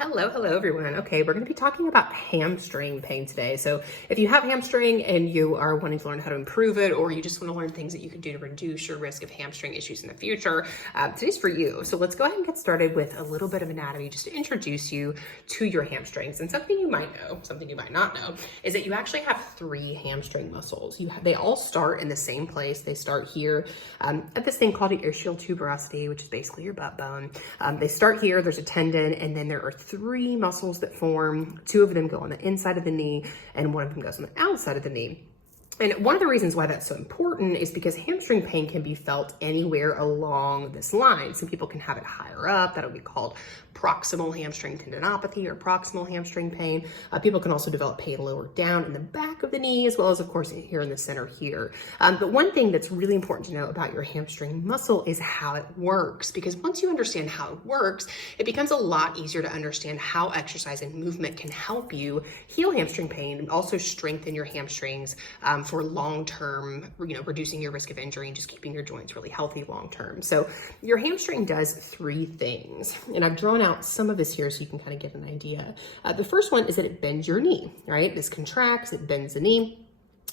Hello everyone. Okay, we're going to be talking about hamstring pain today. So if you have hamstring and you are wanting to learn how to improve it, or you just want to learn things that you can do to reduce your risk of hamstring issues in the future, today's for you. So let's go ahead and get started with a little bit of anatomy just to introduce you to your hamstrings. And something you might know, something you might not know, is that you actually have three hamstring muscles. They all start in the same place. They start here at this thing called the ischial tuberosity, which is basically your butt bone. They start here, there's a tendon, and then there are three muscles that form. Two of them go on the inside of the knee and one of them goes on the outside of the knee. And one of the reasons why that's so important is because hamstring pain can be felt anywhere along this line. Some people can have it higher up. That'll be called proximal hamstring tendinopathy or proximal hamstring pain. People can also develop pain lower down in the back of the knee, as well as, of course, here in the center here. But one thing that's really important to know about your hamstring muscle is how it works, because once you understand how it works, it becomes a lot easier to understand how exercise and movement can help you heal hamstring pain and also strengthen your hamstrings for long-term, reducing your risk of injury and just keeping your joints really healthy long-term. So your hamstring does three things, and I've drawn out some of this here so you can kind of get an idea. The first one is that it bends your knee, right? This contracts, it bends the knee.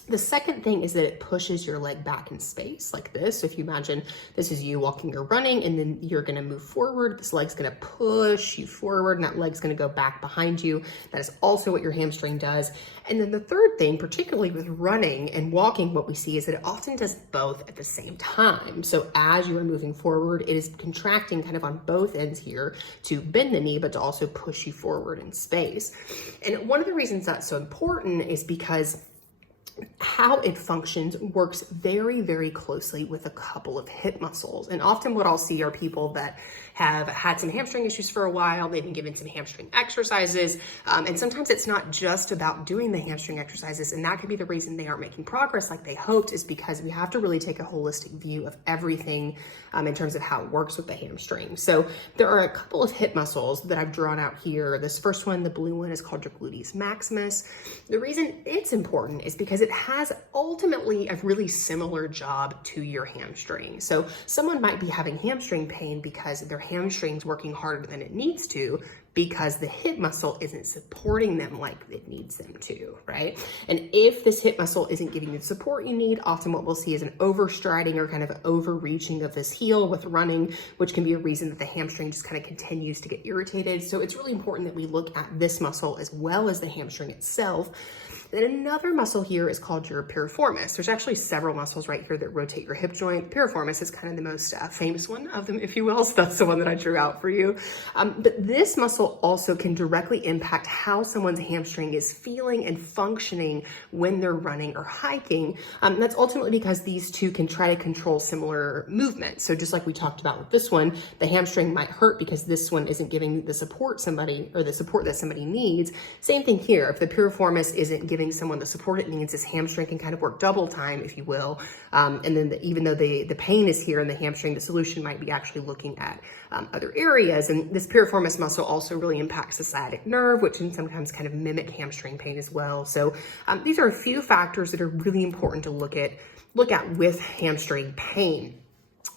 The second thing is that it pushes your leg back in space like this. So if you imagine this is you walking or running and then you're gonna move forward, this leg's gonna push you forward and that leg's gonna go back behind you. That is also what your hamstring does. And then the third thing, particularly with running and walking, what we see is that it often does both at the same time. So as you are moving forward, it is contracting kind of on both ends here to bend the knee, but to also push you forward in space. And one of the reasons that's so important is because how it functions works very, very closely with a couple of hip muscles. And often what I'll see are people that have had some hamstring issues for a while. They've been given some hamstring exercises. And sometimes it's not just about doing the hamstring exercises. And that could be the reason they aren't making progress like they hoped, is because we have to really take a holistic view of everything in terms of how it works with the hamstring. So there are a couple of hip muscles that I've drawn out here. This first one, the blue one, is called your gluteus maximus. The reason it's important is because it has ultimately a really similar job to your hamstring. So someone might be having hamstring pain because their hamstring's working harder than it needs to, because the hip muscle isn't supporting them like it needs them to, right? And if this hip muscle isn't giving you the support you need, often what we'll see is an overstriding or kind of overreaching of this heel with running, which can be a reason that the hamstring just kind of continues to get irritated. So it's really important that we look at this muscle as well as the hamstring itself. Then another muscle here is called your piriformis. There's actually several muscles right here that rotate your hip joint. Piriformis is kind of the most famous one of them, if you will. So that's the one that I drew out for you. But this muscle also can directly impact how someone's hamstring is feeling and functioning when they're running or hiking. That's ultimately because these two can try to control similar movements. So just like we talked about with this one, the hamstring might hurt because this one isn't giving the support the support that somebody needs. Same thing here. If the piriformis isn't giving someone the support it needs, this hamstring can kind of work double time, if you will. And then even though the pain is here in the hamstring, the solution might be actually looking at other areas. And this piriformis muscle also really impacts the sciatic nerve, which can sometimes kind of mimic hamstring pain as well. So these are a few factors that are really important to look at with hamstring pain.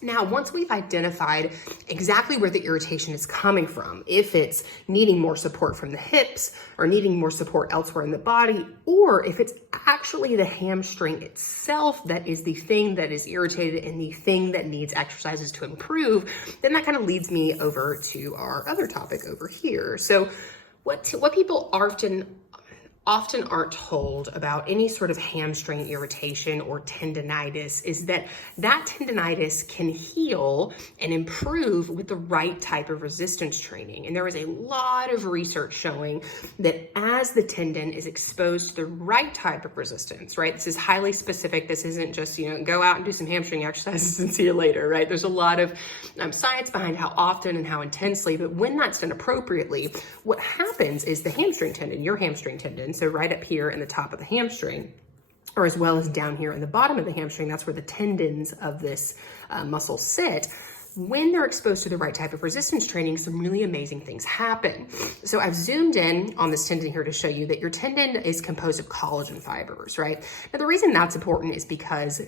Now, once we've identified exactly where the irritation is coming from, if it's needing more support from the hips or needing more support elsewhere in the body, or if it's actually the hamstring itself that is the thing that is irritated and the thing that needs exercises to improve, then that kind of leads me over to our other topic over here. So what people often aren't told about any sort of hamstring irritation or tendinitis is that tendinitis can heal and improve with the right type of resistance training. And there is a lot of research showing that as the tendon is exposed to the right type of resistance, right? This is highly specific. This isn't just, go out and do some hamstring exercises and see you later, right? There's a lot of science behind how often and how intensely, but when that's done appropriately, what happens is the hamstring tendon, your hamstring tendon, so right up here in the top of the hamstring, or as well as down here in the bottom of the hamstring, that's where the tendons of this muscle sit. When they're exposed to the right type of resistance training, some really amazing things happen. So I've zoomed in on this tendon here to show you that your tendon is composed of collagen fibers, right? Now the reason that's important is because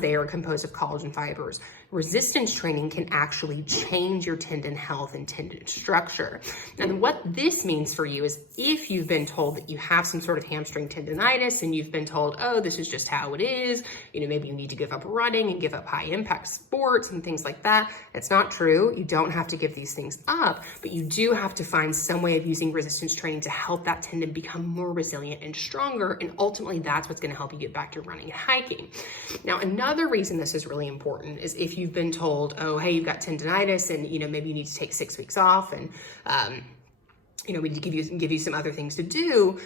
they are composed of collagen fibers, resistance training can actually change your tendon health and tendon structure. And what this means for you is if you've been told that you have some sort of hamstring tendonitis and you've been told, oh, this is just how it is, maybe you need to give up running and give up high impact sports and things like that. It's not true. You don't have to give these things up, but you do have to find some way of using resistance training to help that tendon become more resilient and stronger. And ultimately that's what's going to help you get back to running and hiking. Now, another reason this is really important is if you've been told, oh, hey, you've got tendonitis and, maybe you need to take 6 weeks off and, we need to give you some other things to do.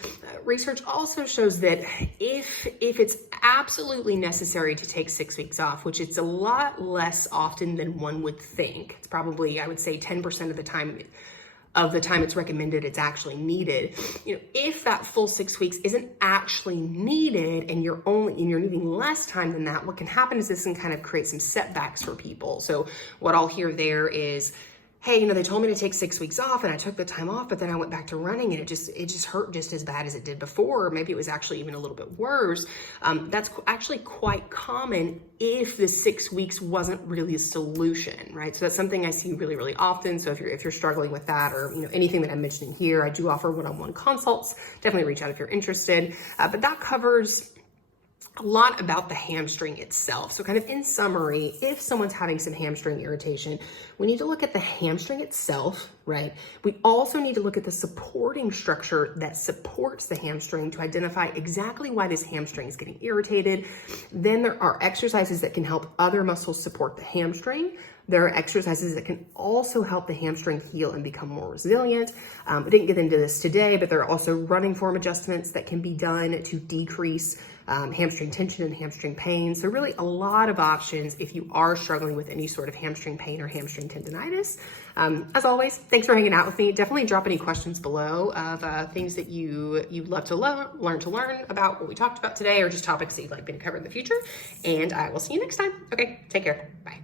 Research also shows that if it's absolutely necessary to take 6 weeks off, which it's a lot less often than one would think, it's probably, I would say 10% of the time it's recommended it's actually needed. If that full 6 weeks isn't actually needed and you're needing less time than that, what can happen is this can kind of create some setbacks for people. So what I'll hear there is, hey, they told me to take 6 weeks off and I took the time off, but then I went back to running and it just hurt just as bad as it did before. Or maybe it was actually even a little bit worse. That's actually quite common if the 6 weeks wasn't really a solution, right? So that's something I see really, really often. So if you're struggling with that or, anything that I'm mentioning here, I do offer one-on-one consults. Definitely reach out if you're interested. But that covers a lot about the hamstring itself. So kind of in summary, if someone's having some hamstring irritation, we need to look at the hamstring itself, right? We also need to look at the supporting structure that supports the hamstring to identify exactly why this hamstring is getting irritated. Then there are exercises that can help other muscles support the hamstring. There are exercises that can also help the hamstring heal and become more resilient. We didn't get into this today, but there are also running form adjustments that can be done to decrease hamstring tension and hamstring pain. So really a lot of options if you are struggling with any sort of hamstring pain or hamstring tendonitis. As always, thanks for hanging out with me. Definitely drop any questions below of things that you'd love to learn about what we talked about today or just topics that you'd like me to cover in the future. And I will see you next time. Okay, take care. Bye.